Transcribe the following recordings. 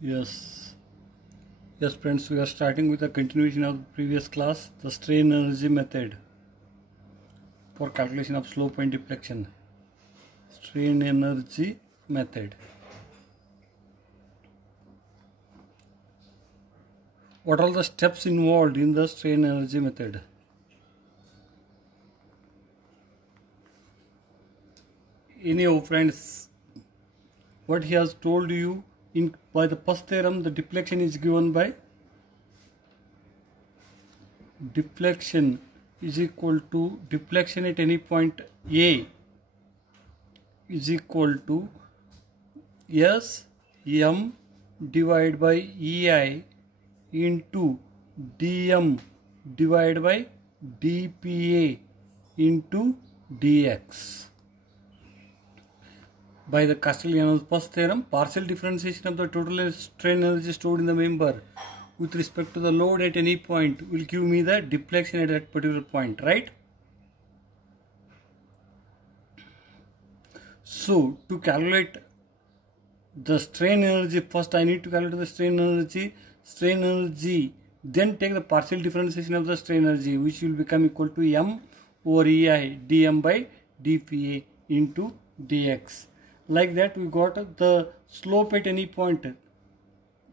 Yes, yes, friends, we are starting with a continuation of the previous class, the strain energy method for calculation of slope and deflection. Strain energy method. What are the steps involved in the strain energy method? Anyhow, friends, what he has told you by the first theorem, the deflection is given by deflection is equal to deflection at any point A is equal to S M divided by EI into dm divided by dpa into dx. By the Castigliano's first theorem, partial differentiation of the total strain energy stored in the member with respect to the load at any point will give me the deflection at that particular point, right? So, to calculate the strain energy, first I need to calculate the strain energy, then take the partial differentiation of the strain energy, which will become equal to m over EI dm by dpa into dx. Like that, we got the slope at any point.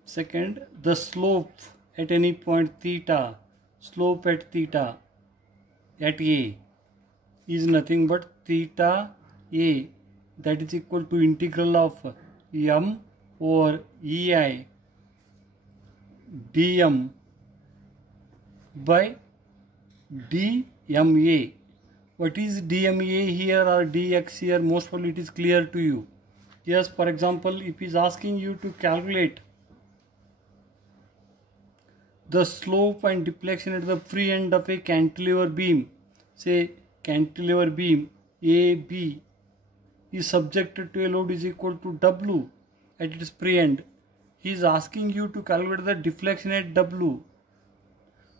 Second, the slope at any point theta, slope at theta at A is nothing but theta A, that is equal to integral of m over EI dm by dma. What is dma here or dx here? Most probably it is clear to you. Yes, for example, if he is asking you to calculate the slope and deflection at the free end of a cantilever beam, say cantilever beam AB is subjected to a load is equal to W at its free end. He is asking you to calculate the deflection at W.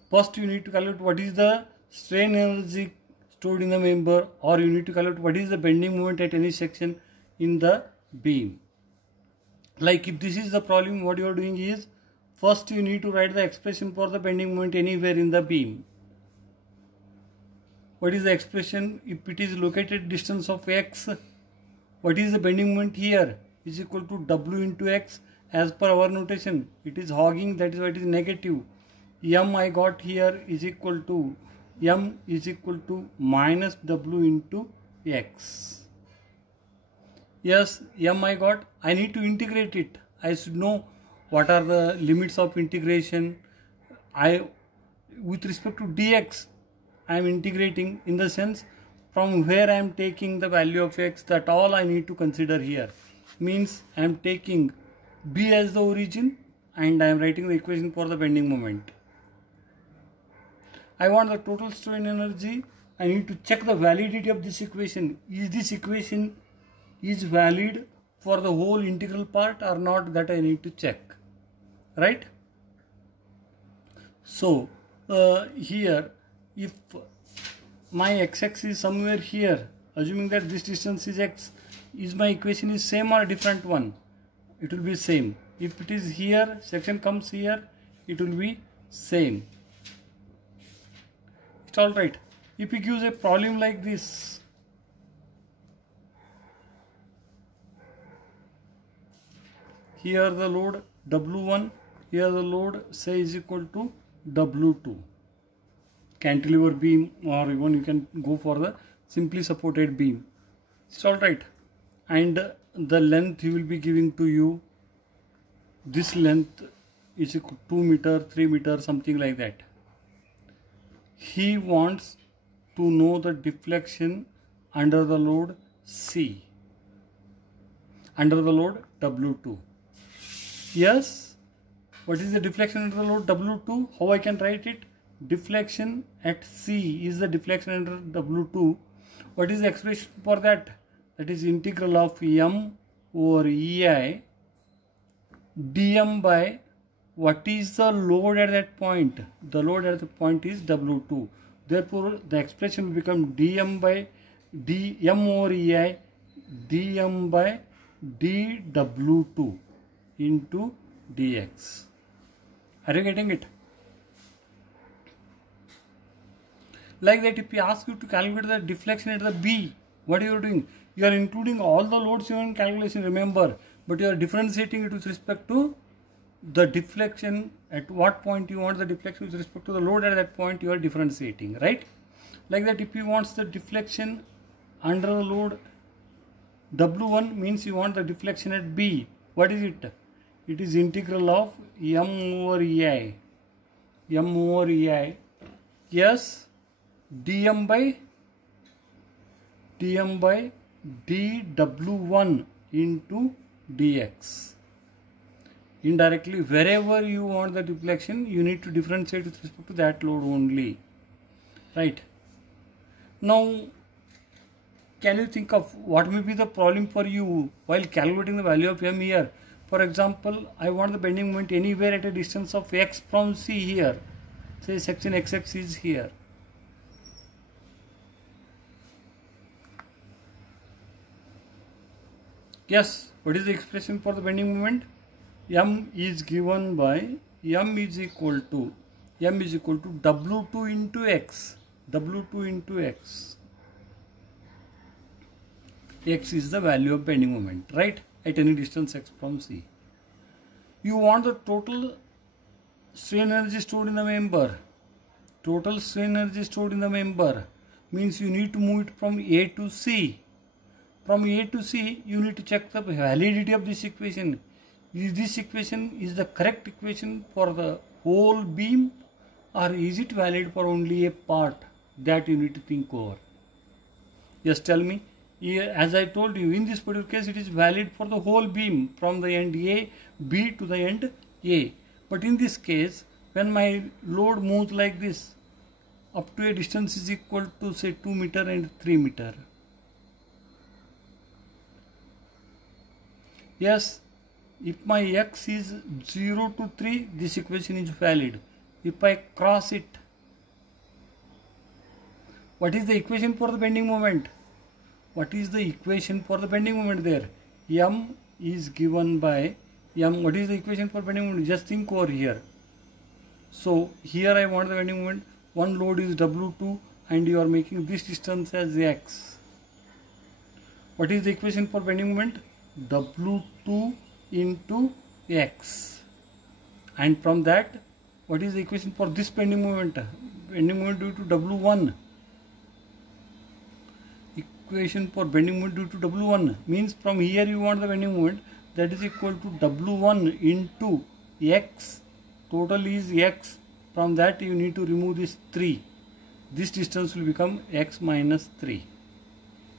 First you need to calculate what is the strain energy stored in the member, or you need to calculate what is the bending moment at any section in the beam. Like if this is the problem, what you are doing is, first you need to write the expression for the bending moment anywhere in the beam. What is the expression? If it is located distance of x, what is the bending moment here? Is equal to W into x. As per our notation, it is hogging, that is why it is negative. M I got here is equal to M is equal to minus W into x. Yes, M I got. I need to integrate it. I should know what are the limits of integration. With respect to dx, I am integrating in the sense from where I am taking the value of x, that all I need to consider here. Means I am taking B as the origin and I am writing the equation for the bending moment. I want the total strain energy. I need to check the validity of this equation. Is this equation is valid for the whole integral part or not? That I need to check, right? So here, if my x-axis is somewhere here, assuming that this distance is x, is my equation is same or different one? It will be same. If it is here, section comes here, it will be same. It's all right. If he gives a problem like this, here the load W1, here the load say is equal to W2. Cantilever beam, or even you can go for the simply supported beam. It's all right. And the length he will be giving to you, this length is equal to 2 meter, 3 meter, something like that. He wants to know the deflection under the load C, under the load W2. Yes, what is the deflection under the load W2? How I can write it? Deflection at C is the deflection under W2. What is the expression for that? That is integral of M over EI dm by what is the load at that point? The load at the point is W2. Therefore, the expression will become dm by dm over EI dm by dW2 into dx. Are you getting it? Like that, if we ask you to calculate the deflection at the B, what you are doing? You are including all the loads in calculation, remember, but you are differentiating it with respect to the deflection. At what point you want the deflection with respect to the load, at that point you are differentiating, right? Like that, if you want the deflection under the load W1, means you want the deflection at B. What is it? It is integral of m over ei. M over ei. Yes, dm by dw1 into dx. Indirectly, wherever you want the deflection, you need to differentiate with respect to that load only, right? Now, can you think of what may be the problem for you while calculating the value of m here? For example, I want the bending moment anywhere at a distance of x from C here. Say section xx is here. Yes, what is the expression for the bending moment? M is given by m is equal to W2 into x. W2 into x. X is the value of bending moment, right? At any distance x from C. You want the total strain energy stored in the member. Total strain energy stored in the member means you need to move it from A to C. From A to C, you need to check the validity of this equation. Is this equation is the correct equation for the whole beam, or is it valid for only a part? That you need to think over. Yes, tell me. As I told you, in this particular case, it is valid for the whole beam from the end A, B to the end A. But in this case, when my load moves like this, up to a distance is equal to say 2 meter and 3 meter. Yes, if my x is 0 to 3, this equation is valid. If I cross it, what is the equation for the bending moment? What is the equation for the bending moment there? M is given by m. What is the equation for bending moment? Just think over here. So here I want the bending moment. One load is W2 and you are making this distance as x. What is the equation for bending moment? W2 into x. And from that, what is the equation for this bending moment? Bending moment due to W1. Equation for bending moment due to W1 means from here you want the bending moment, that is equal to W1 into x. Total is x. From that you need to remove this 3. This distance will become x minus 3.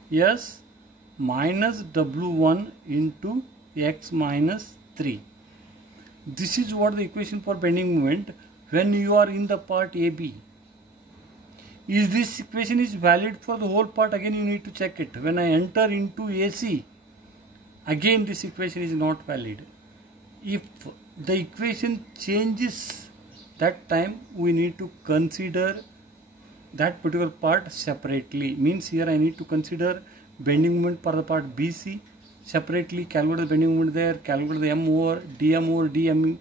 Yes, minus W1 into x minus 3. This is what the equation for bending moment when you are in the part AB. Is this equation is valid for the whole part? Again you need to check it. When I enter into AC, again this equation is not valid. If the equation changes, that time we need to consider that particular part separately. Means here I need to consider bending moment for the part BC separately, calculate the bending moment there, calculate the m over dm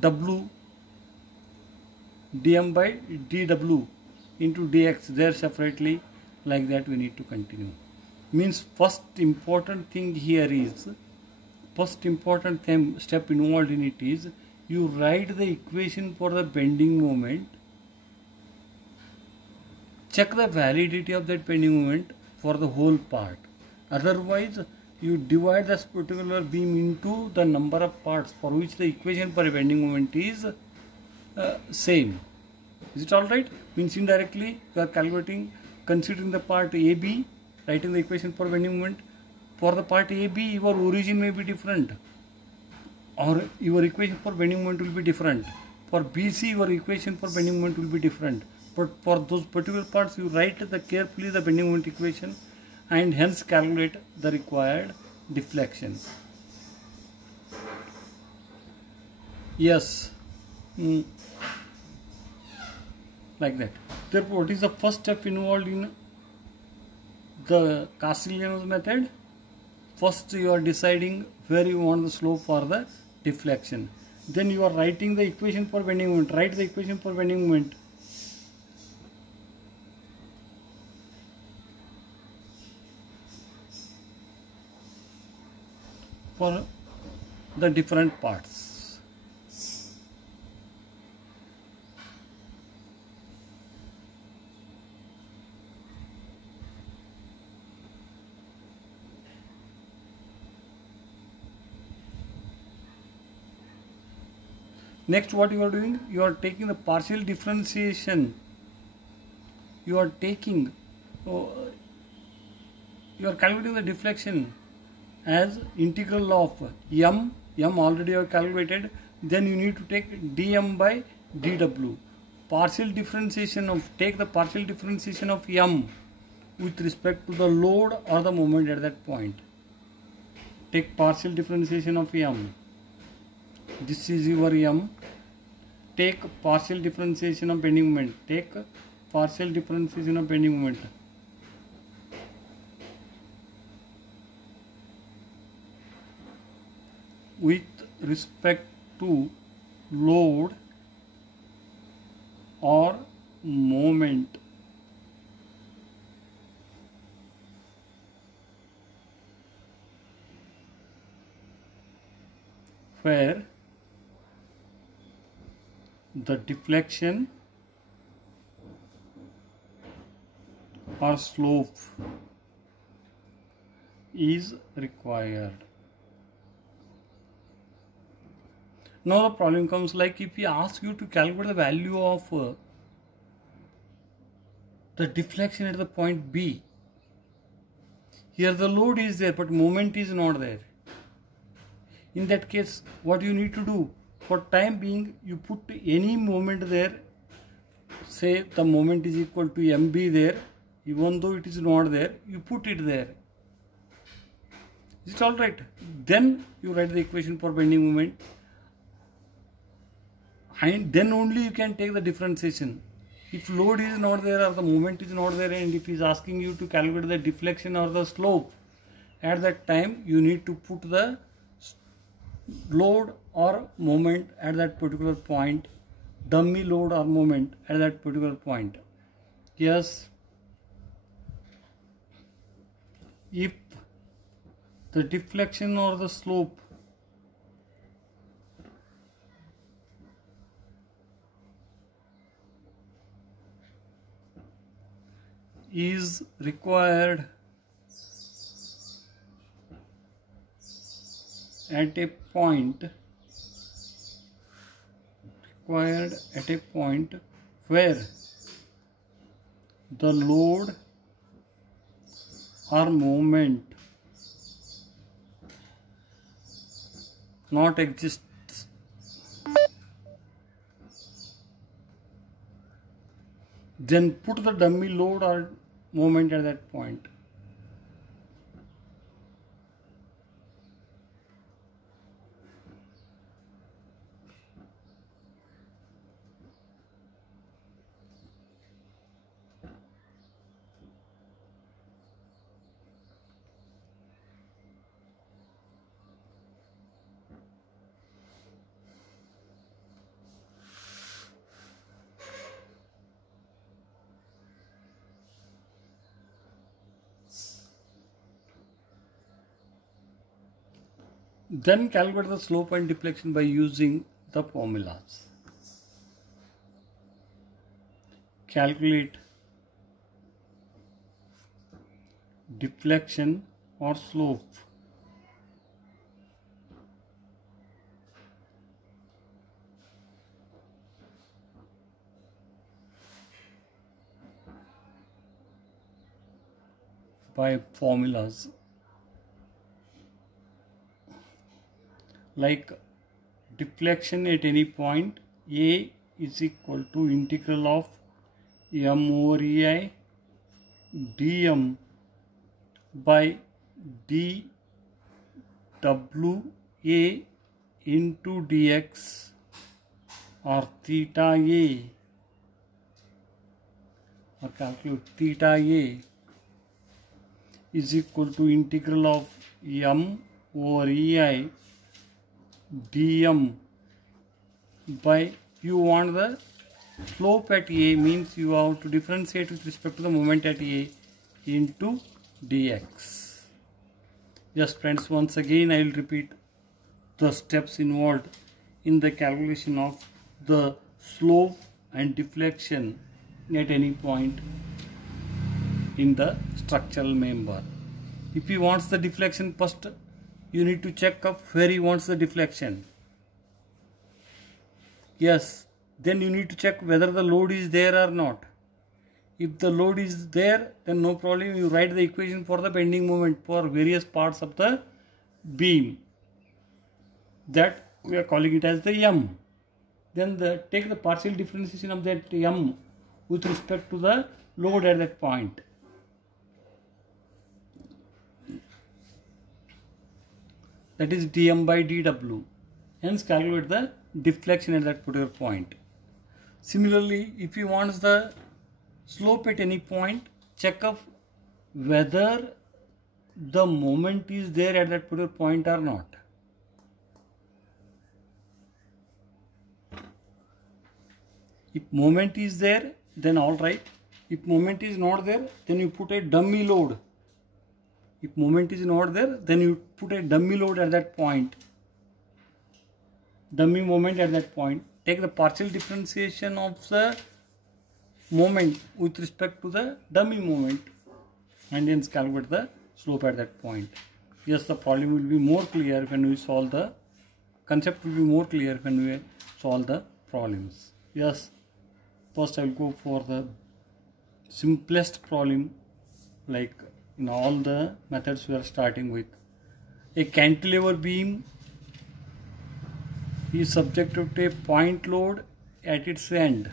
W dm by dw into dx there separately. Like that we need to continue. Means first important thing here is, first important step involved in it is, you write the equation for the bending moment, check the validity of that bending moment for the whole part. Otherwise you divide this particular beam into the number of parts for which the equation for a bending moment is same. Is it alright? Means indirectly you are calculating, considering the part AB, writing the equation for bending moment. For the part AB, your origin may be different, or your equation for bending moment will be different. For BC, your equation for bending moment will be different. But for those particular parts, you write carefully the bending moment equation and hence calculate the required deflection. Yes. Like that. Therefore, what is the first step involved in the Castigliano's method? First you are deciding where you want the slope for the deflection. Then you are writing the equation for bending moment. Write the equation for bending moment. For the different parts. Next, what you are doing? You are taking the partial differentiation. You are taking, you are calculating the deflection as integral of m already you have calculated. Then you need to take dm by dw. Partial differentiation of, take the partial differentiation of m with respect to the load or the moment at that point. Take partial differentiation of m. This is your m. Take partial differentiation of bending moment. Take partial differentiation of bending moment. With respect to load or moment. Where the deflection or slope is required. Now the problem comes like if we ask you to calculate the value of the deflection at the point B. Here the load is there but moment is not there. In that case, what you need to do? For time being, you put any moment there. Say the moment is equal to mb there. Even though it is not there, you put it there. Is it alright? Then you write the equation for bending moment. And then only you can take the differentiation. If load is not there or the moment is not there, and if he is asking you to calculate the deflection or the slope, at that time you need to put the load or moment at that particular point, dummy load or moment at that particular point. Yes, if the deflection or the slope is required at a point where the load or moment not exists, then put the dummy load or moment at that point. Then calculate the slope and deflection by using the formulas. Calculate deflection or slope by formulas like deflection at any point A is equal to integral of m over ei dm by dwa into dx or theta a, or calculate theta a is equal to integral of m over ei dm by, you want the slope at a, means you have to differentiate with respect to the moment at a into dx. Yes friends, once again I will repeat the steps involved in the calculation of the slope and deflection at any point in the structural member. If he wants the deflection, first you need to check up where he wants the deflection. Yes, then you need to check whether the load is there or not. If the load is there, then no problem, you write the equation for the bending moment for various parts of the beam. That we are calling it as the m. Then take the partial differentiation of that m with respect to the load at that point. That is dm by dw. Hence calculate the deflection at that particular point. Similarly, if you want the slope at any point, check up whether the moment is there at that particular point or not. If moment is there, then all right. If moment is not there, then you put a dummy load. If moment is not there, then you put a dummy load at that point. Dummy moment at that point. Take the partial differentiation of the moment with respect to the dummy moment and then calculate the slope at that point. Yes, the problem will be more clear when we solve the concept will be more clear when we solve the problems. Yes, first I will go for the simplest problem, like in all the methods we are starting with. A cantilever beam is subjected to a point load at its end.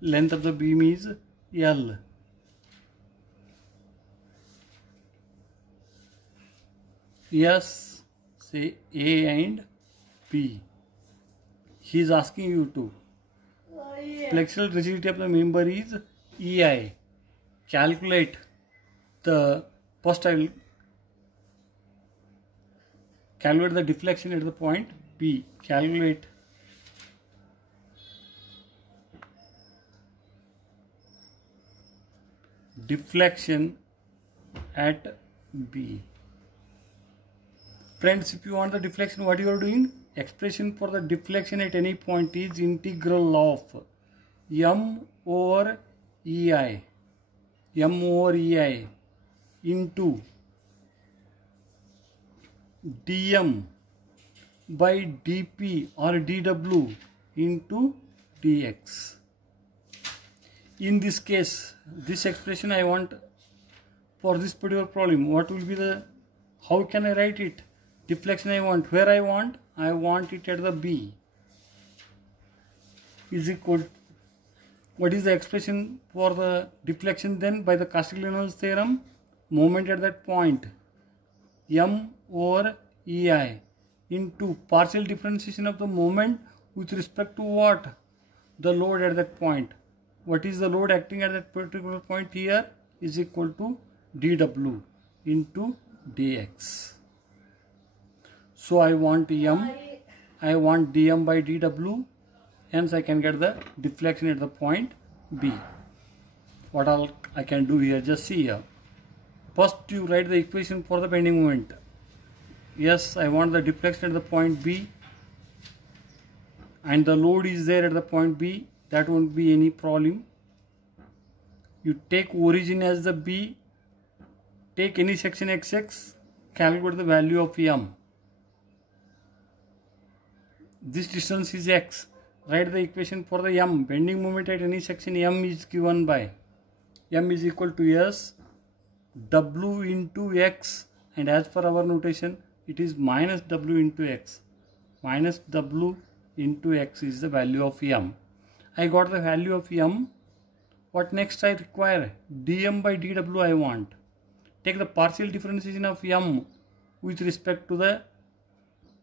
Length of the beam is L. Yes, say A and B. He is asking you to. Flexural rigidity of the member is EI. Calculate the, first I will calculate the deflection at the point B. Calculate deflection at B. Friends, if you want the deflection, what you are doing? Expression for the deflection at any point is integral of m over ei into dm by dp or dw into dx. In this case, this expression I want for this particular problem. What will be the, how can I write it? Deflection I want, where I want it at the B is equal, what is the expression for the deflection then? By the Castigliano's theorem, moment at that point m over ei into partial differentiation of the moment with respect to what? The load at that point. What is the load acting at that particular point here is equal to dw into dx. So I want m, I want dm by dw, hence I can get the deflection at the point B. What all I can do here, just see here. First you write the equation for the bending moment. Yes, I want the deflection at the point B and the load is there at the point B. That won't be any problem. You take origin as the B, take any section XX, calculate the value of m. This distance is x. Write the equation for the m. Bending moment at any section m is given by, m is equal to s w into x, and as per our notation it is minus w into x. Minus w into x is the value of m. I got the value of m. What next I require? dm by dw I want. Take the partial differentiation of m with respect to the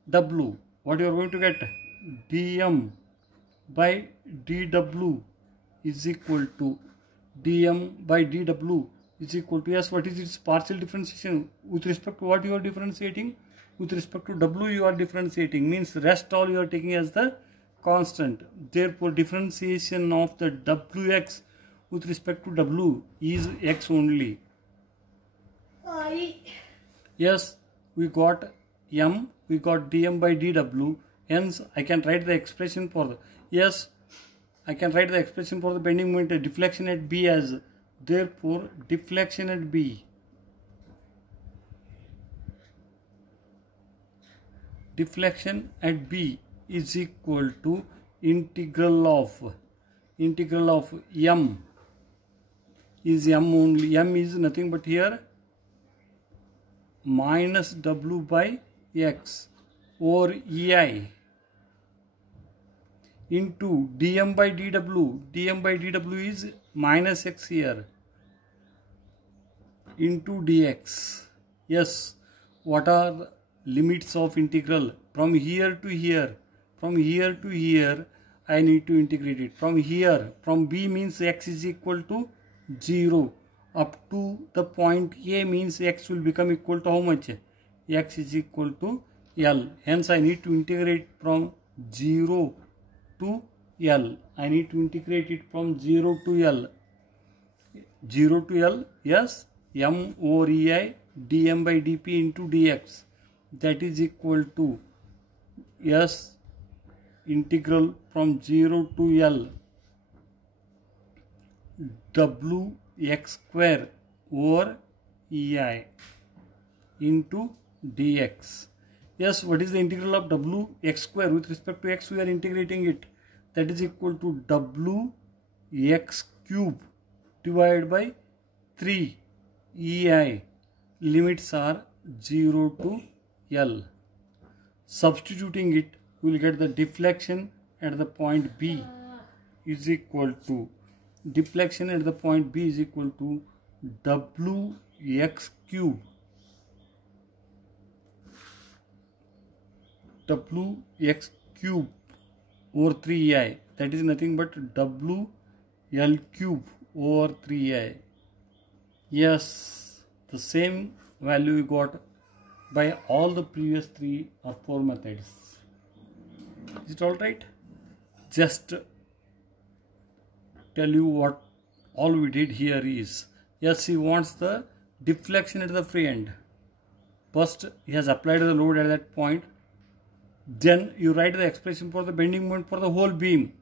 w. What you are going to get? dm by dw is equal to is equal to, yes, what is its partial differentiation? With respect to what you are differentiating? With respect to W you are differentiating, means rest all you are taking as the constant. Therefore differentiation of the Wx with respect to W is x only. Yes, we got m, we got dm by dw, hence I can write the expression for the, yes, I can write the expression for the bending moment deflection at B as, therefore deflection at B, deflection at B is equal to integral of m is m only, m is nothing but here minus w by x over ei into dm by dw is minus x here into dx. Yes, what are the limits of integral? From here to here, from here to here I need to integrate it. From here, from B means x is equal to 0 up to the point A means x will become equal to how much? X is equal to L. Hence I need to integrate from 0 to L. I need to integrate it from 0 to L. 0 to L, yes, m over ei dm by dp into dx, that is equal to, yes, integral from 0 to L w x square over ei into dx. Yes, what is the integral of w x square? With respect to x we are integrating it, that is equal to w x cube divided by 3 ei, limits are 0 to L. Substituting it, we will get the deflection at the point B is equal to, deflection at the point B is equal to wx cube over 3i, that is nothing but wl cube over 3i. Yes, the same value we got by all the previous 3 or 4 methods. Is it all right? Just tell you what all we did here is, yes, he wants the deflection at the free end. First he has applied the load at that point, then you write the expression for the bending moment for the whole beam,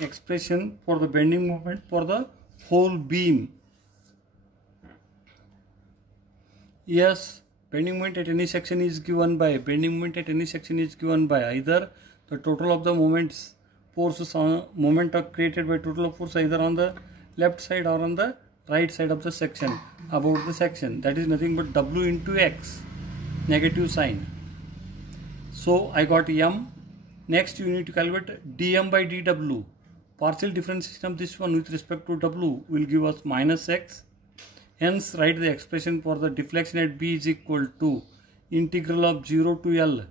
expression for the bending moment for the whole beam. Yes, bending moment at any section is given by, either the total of the moments, forces on moment are created by total of force either on the left side or on the right side of the section, about the section, that is nothing but w into x, negative sign. So I got m. Next you need to calculate dm by dw. Partial differentiation of this one with respect to w will give us minus x. Hence write the expression for the deflection at B is equal to integral of 0 to L.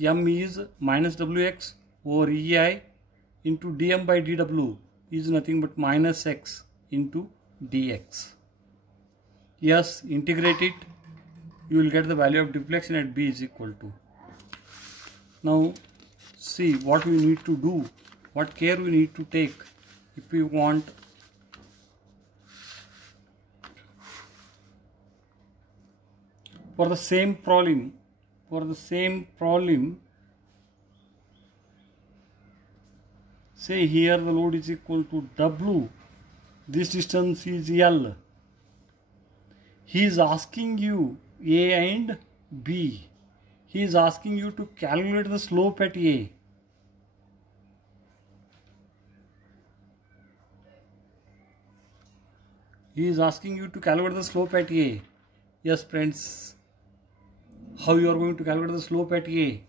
M is minus wx over ei into dm by dw is nothing but minus x into dx. Yes, integrate it, you will get the value of deflection at B is equal to. Now see what we need to do, what care we need to take if we want for the same problem, say here the load is equal to W, this distance is L. He is asking you A and B. He is asking you to calculate the slope at A. He is asking you to calculate the slope at A. Yes friends, how you are going to calculate the slope at A?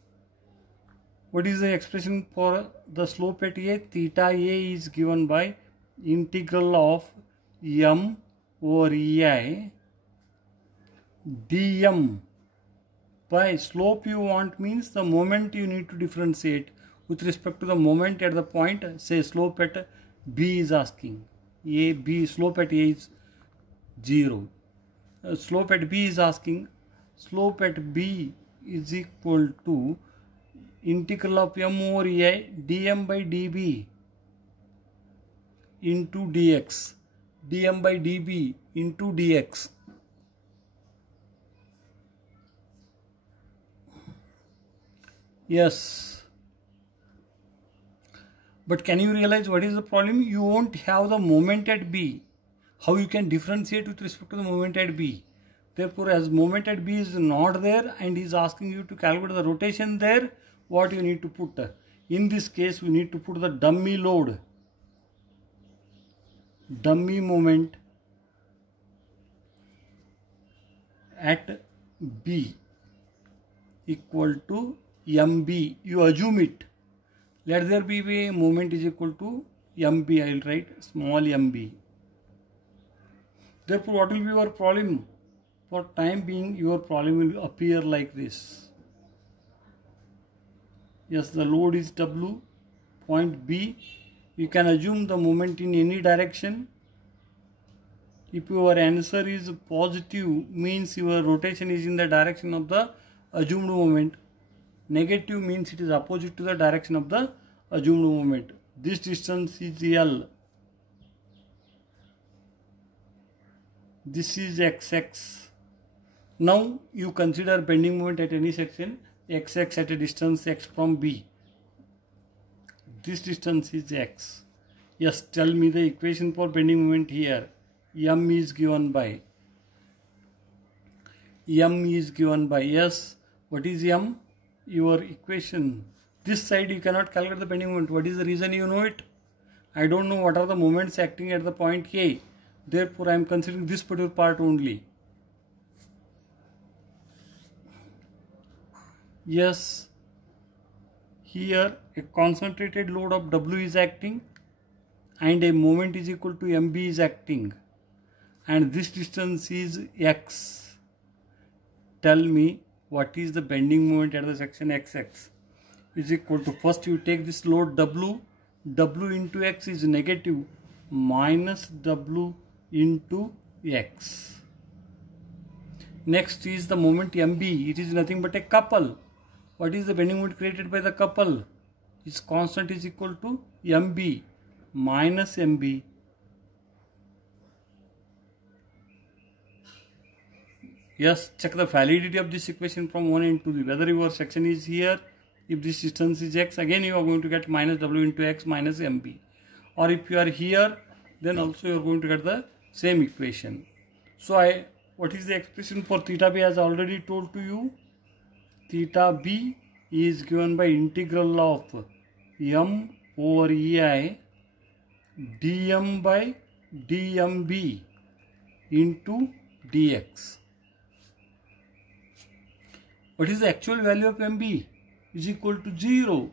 What is the expression for the slope at A? Theta A is given by integral of m over ei dm by slope you want means the moment you need to differentiate with respect to the moment at the point, say slope at B is asking. A, B, slope at A is 0. Slope at B is asking, slope at B is equal to integral of m over a dm by db into dx, dm by db into dx. Yes, but can you realize what is the problem? You won't have the moment at B. How you can differentiate with respect to the moment at B? Therefore, as moment at B is not there and he is asking you to calculate the rotation there, what you need to put? In this case, we need to put the dummy load, dummy moment at B equal to mb. You assume it. Let there be a moment is equal to mb. I will write small mb. Therefore, what will be your problem? For time being, your problem will appear like this. Yes, the load is W, point B. You can assume the moment in any direction. If your answer is positive, means your rotation is in the direction of the assumed moment. Negative means it is opposite to the direction of the assumed moment. This distance is L. This is XX. Now you consider bending moment at any section, XX at a distance x from B. This distance is x. Yes, tell me the equation for bending moment here. M is given by. Yes, what is M? Your equation. This side you cannot calculate the bending moment. What is the reason? You know it? I don't know what are the moments acting at the point A. Therefore, I am considering this particular part only. Yes, here a concentrated load of W is acting and a moment is equal to mb is acting and this distance is x. Tell me what is the bending moment at the section XX is equal to, first you take this load W into x is negative minus W into x. Next is the moment mb, it is nothing but a couple. What is the bending moment created by the couple? Its constant is equal to mb minus mb. Yes, check the validity of this equation from 1 end to b. Whether your section is here, if this distance is x, again you are going to get minus w into x minus mb. Or if you are here, then also you are going to get the same equation. So what is the expression for theta b? As I already told to you, theta b is given by integral of m over ei dm by dmb into dx. What is the actual value of mb? Is equal to 0.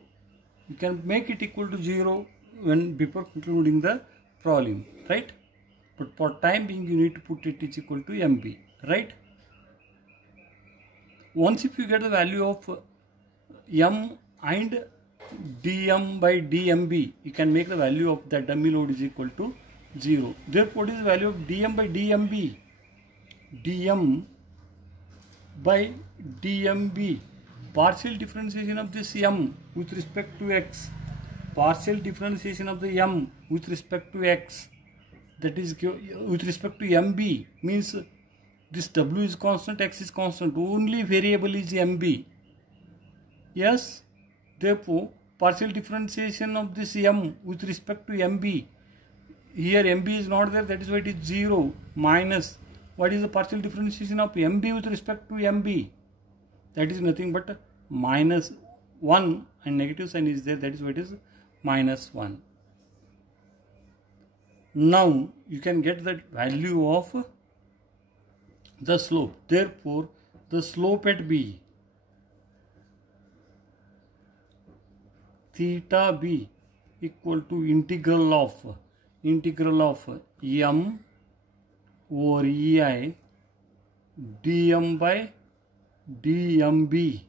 You can make it equal to 0 when before concluding the problem, right? But for time being, you need to put it is equal to mb, right? Once if you get the value of m and dm by dmb, you can make the value of that dummy load is equal to 0. Therefore, what is the value of dm by dmb? Dm by dmb, partial differentiation of this m with respect to x, partial differentiation of the m with respect to x, that is with respect to mb, means this w is constant, x is constant, only variable is mb. Yes, therefore partial differentiation of this m with respect to mb, here mb is not there, that is why it is 0 minus, what is the partial differentiation of mb with respect to mb? That is nothing but minus 1 and negative sign is there, that is why it is minus 1. Now you can get the value of the slope. Therefore, the slope at B, theta B equal to integral of m over ei dm by dmb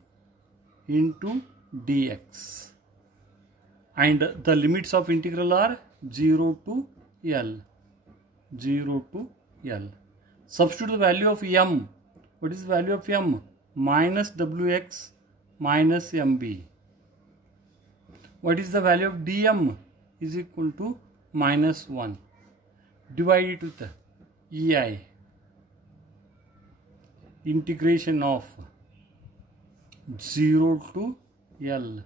into dx, and the limits of integral are 0 to L. Substitute the value of m. What is the value of m? Minus wx minus mb. What is the value of dm? Is equal to minus 1. Divide it with ei. Integration of 0 to L.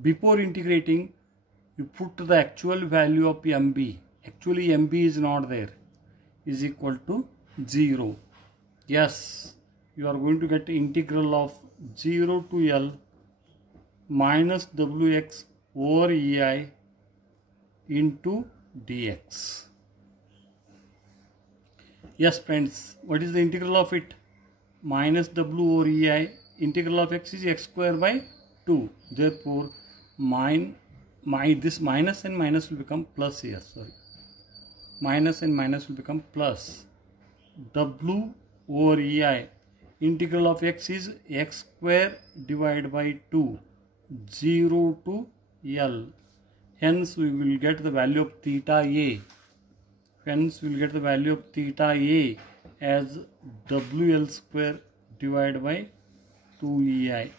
Before integrating, you put the actual value of mb. Actually mb is not there. Is equal to 0. Yes, you are going to get integral of 0 to L minus wx over ei into dx. Yes friends, what is the integral of it? Minus w over ei. Integral of x is x square by 2. Therefore, this minus and minus will become plus here. Sorry, minus and minus will become plus. W over ei. Integral of x is x square divided by 2. 0 to L. Hence, we will get the value of theta a. Hence, we will get the value of theta a as WL square divided by 2EI.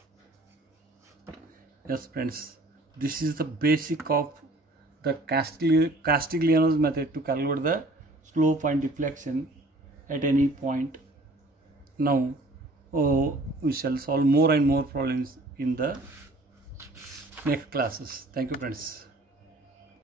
Yes friends, this is the basic of the Castigliano's method to calculate the slope and deflection at any point. Now, we shall solve more and more problems in the next classes. Thank you friends.